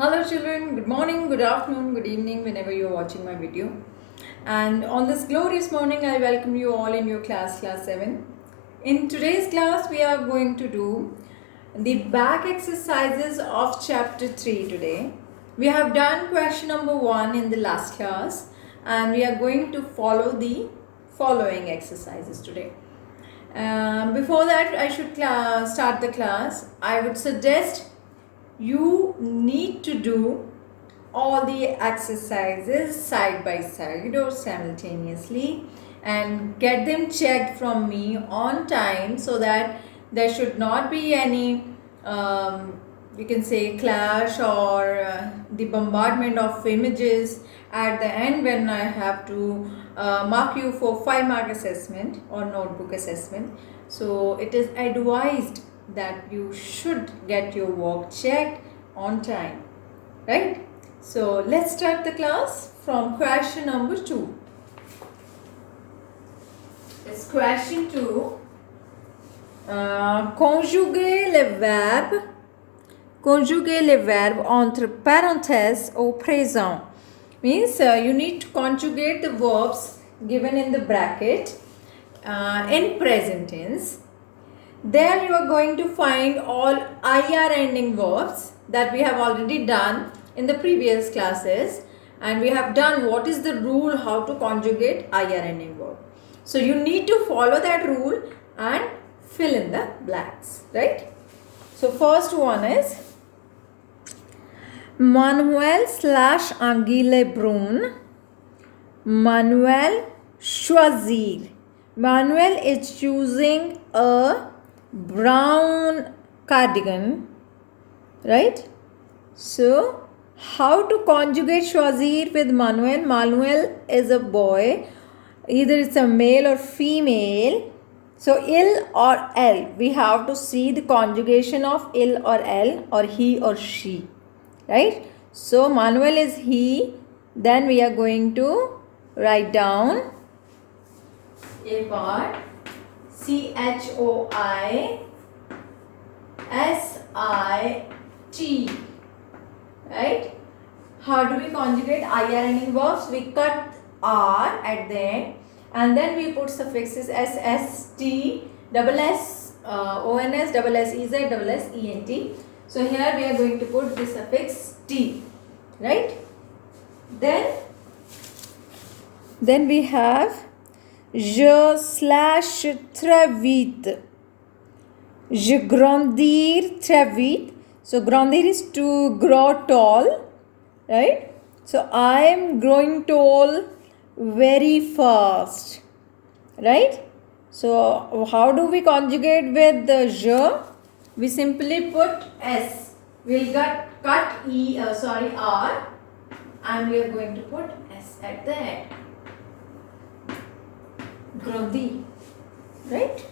Hello children, good morning, good afternoon, good evening whenever you are watching my video. And on this glorious morning I welcome you all in your class 7. In today's class we are going to do the back exercises of chapter 3 today. We have done question number 1 in the last class and we are going to follow the following exercises today. Before that I should start the class. I would suggest you need to do all the exercises side by side or simultaneously and get them checked from me on time so that there should not be any you can say clash or the bombardment of images at the end when I have to mark you for 5-mark assessment or notebook assessment. So it is advised that you should get your work checked on time, right? So let's start the class from question number 2. It's question 2. Conjuguer les verbes entre parenthèses au présent. Means you need to conjugate the verbs given in the bracket in present tense. There you are going to find all IR ending verbs that we have already done in the previous classes, and we have done what is the rule how to conjugate IR ending verb. So you need to follow that rule and fill in the blanks, right? So first one is Manuel/Anguille Lebrun. Manuel choisir. Manuel is choosing a brown cardigan, right? So how to conjugate choisir with Manuel? Manuel is a boy, either it's a male or female. So il or el, we have to see the conjugation of il or el or he or she, right? So Manuel is he. Then we are going to write down a part CHOISIT, right? How do we conjugate IR ending verbs? We cut R at the end and then we put suffixes SST, double S, ONS, double SEZ, double SENT. So here we are going to put the suffix T, right? Then we have je/très vite. Je grandir très vite. So grandir is to grow tall, right? So I am growing tall very fast, right? So how do we conjugate with the je? We simply put S. We'll cut R and we are going to put S at the end. Grandi, right?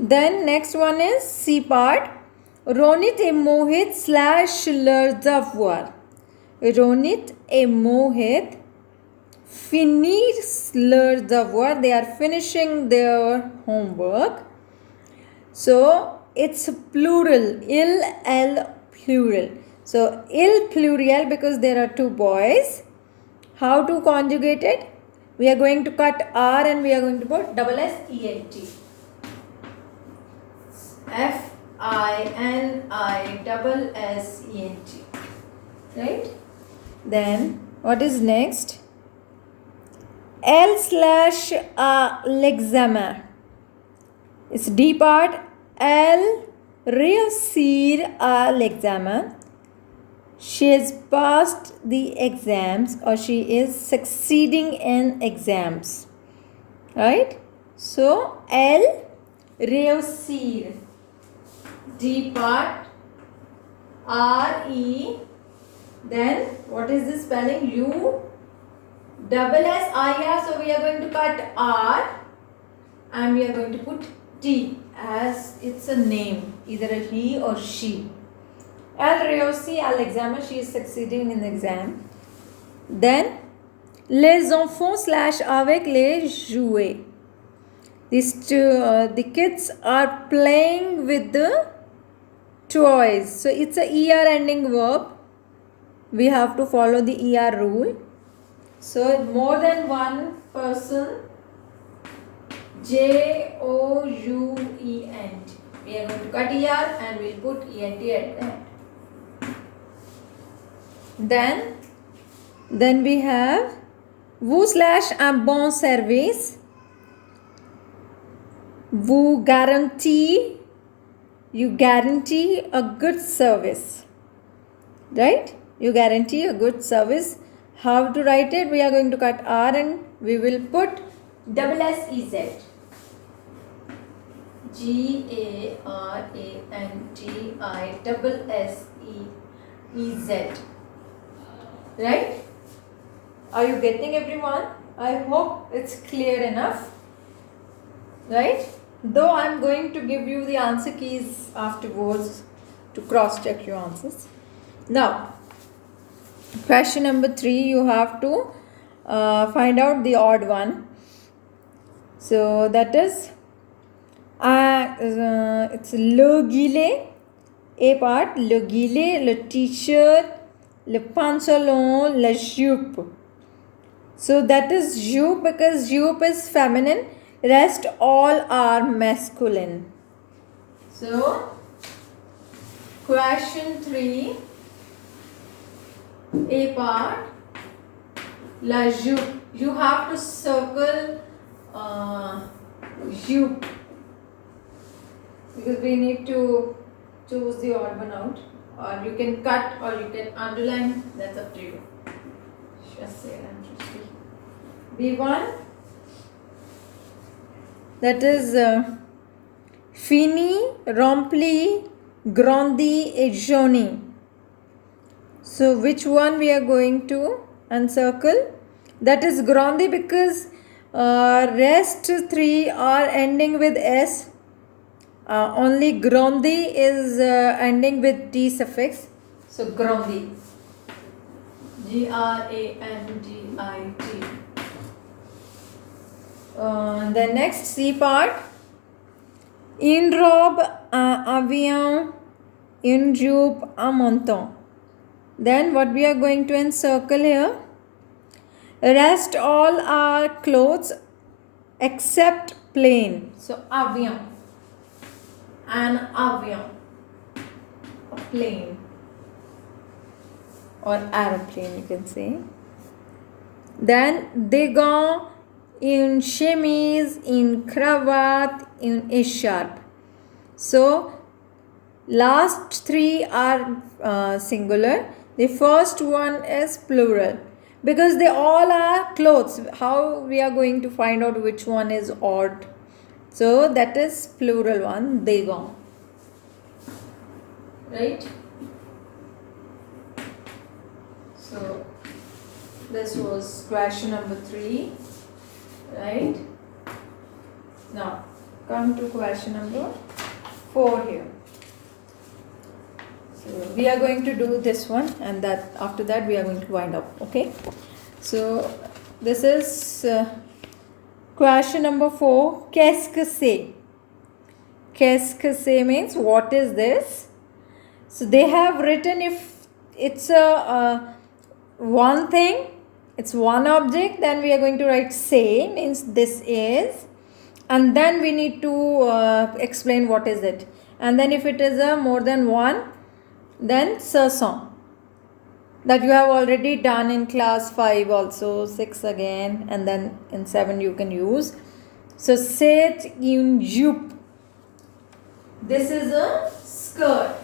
Then next one is C part. Ronit et Mohit / leur devoir. Ronit et Mohit finissent leur devoir. They are finishing their homework. So it's plural. Il, el, plural. So il plural because there are two boys. How to conjugate it? We are going to cut R and we are going to put double SENT. FINI right? Then what is next? Elle/l'examen. It's D part. Elle réussir à l'examen. She has passed the exams or she is succeeding in exams, right? So elle réussir. D part. RE. Then what is the spelling? U double SIR. So we are going to cut R and we are going to put T as it's a name, either a he or she. Elle réussit à l'examen. She is succeeding in the exam. Then les enfants / avec les jouets. The kids are playing with the Toys. So it's a ER ending verb. We have to follow the ER rule. So more than one person. Jouvent. We are going to cut ER and we'll put ENT at the end. Then we have vous/un bon service. You guarantee a good service. Right? You guarantee a good service. How to write it? We are going to cut R and we will put double SEZ. GARANTISSEZ. Right? Are you getting, everyone? I hope it's clear enough. Right? Though I'm going to give you the answer keys afterwards to cross check your answers. Now, question number 3, you have to find out the odd one. So that is it's le gilet, A part, le gilet, le t-shirt, le pantalon, la jupe. So that is jupe because jupe is feminine, rest all are masculine. So question 3, A part, la jupe. You have to circle jupe because we need to choose the odd one out, or you can cut or you can underline, that's up to you. B1, that is fini, rempli, grandi et jauni. So which one we are going to encircle? That is grandi because rest 3 are ending with S. Only grandi is ending with T suffix. So grandi. GRANDIT. The next C part. Une robe, un avion, une jupe, un menton. Then what we are going to encircle here? Rest all are clothes except plain. So avion. An avion. A plane. Or aeroplane you can say. Then des gants, une chemise, une cravate, une écharpe. So last 3 are singular. The first one is plural because they all are clothes. How we are going to find out which one is odd? So that is plural one, des gants. Right? So this was question number 3. Right? Now come to question number 4 here. So we are going to do this one, and that after that we are going to wind up. Okay? So this is question number 4. Qu'est-ce que c'est? Qu'est-ce que c'est means what is this? So they have written if it's a one thing, it's one object, then we are going to write say means this is, and then we need to explain what is it. And then if it is a more than one, then ce sont. That you have already done in class 5 also, 6 again, and then in 7 you can use. So c'est une jupe. This is a skirt.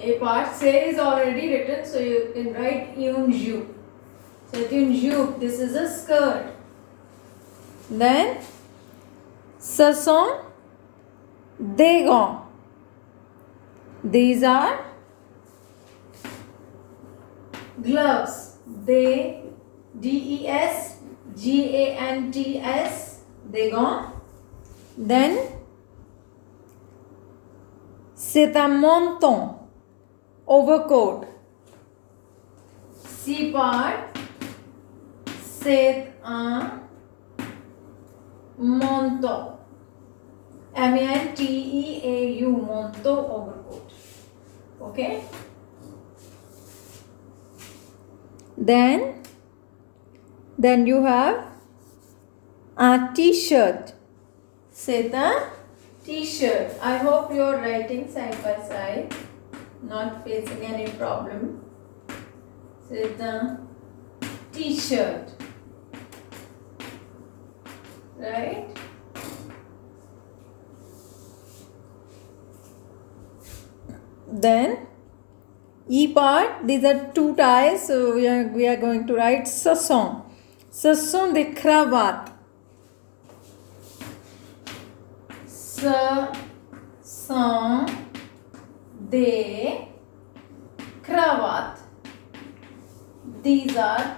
A part say is already written, so you can write une jupe. So une jupe, this is a skirt. Then ce sont des gants. These are gloves. They, DES, GANTS, des gants. Then c'est un menton, overcoat. C part, c'est un menton. Manteau, Manteau overcoat. Okay. Then you have a t-shirt. Say the t-shirt. I hope you are writing side by side, not facing any problem. Say the t-shirt. Right? Then E part, these are two ties, so we are going to write ce sont des cravates. Ce sont des cravates. These are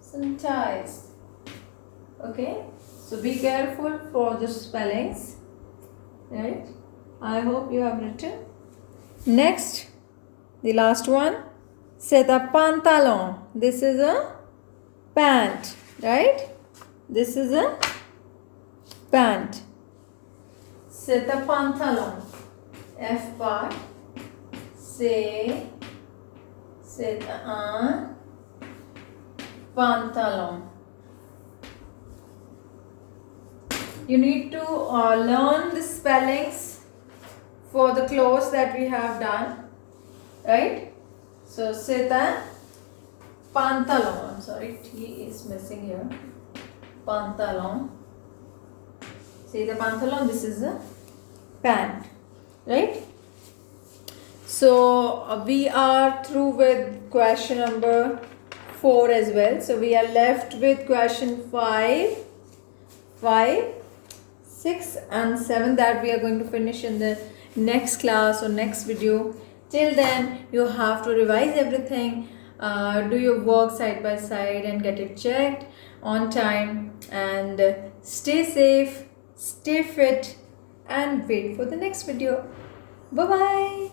some ties. Okay, so be careful for the spellings. Right? I hope you have written. Next, the last one, c'est un pantalon. This is a pant, right? This is a pant. C'est un pantalon. F part. C'est un pantalon. You need to learn the spellings for the clothes that we have done, right? So c'est un pantalon. I'm sorry, T is missing here. Pantalon. See the pantalon, this is a pant, right? So we are through with question number 4 as well. So we are left with question 5, 6 and 7 that we are going to finish in the next class or next video. Till then, you have to revise everything, do your work side by side and get it checked on time, and stay safe, stay fit, and wait for the next video. Bye bye.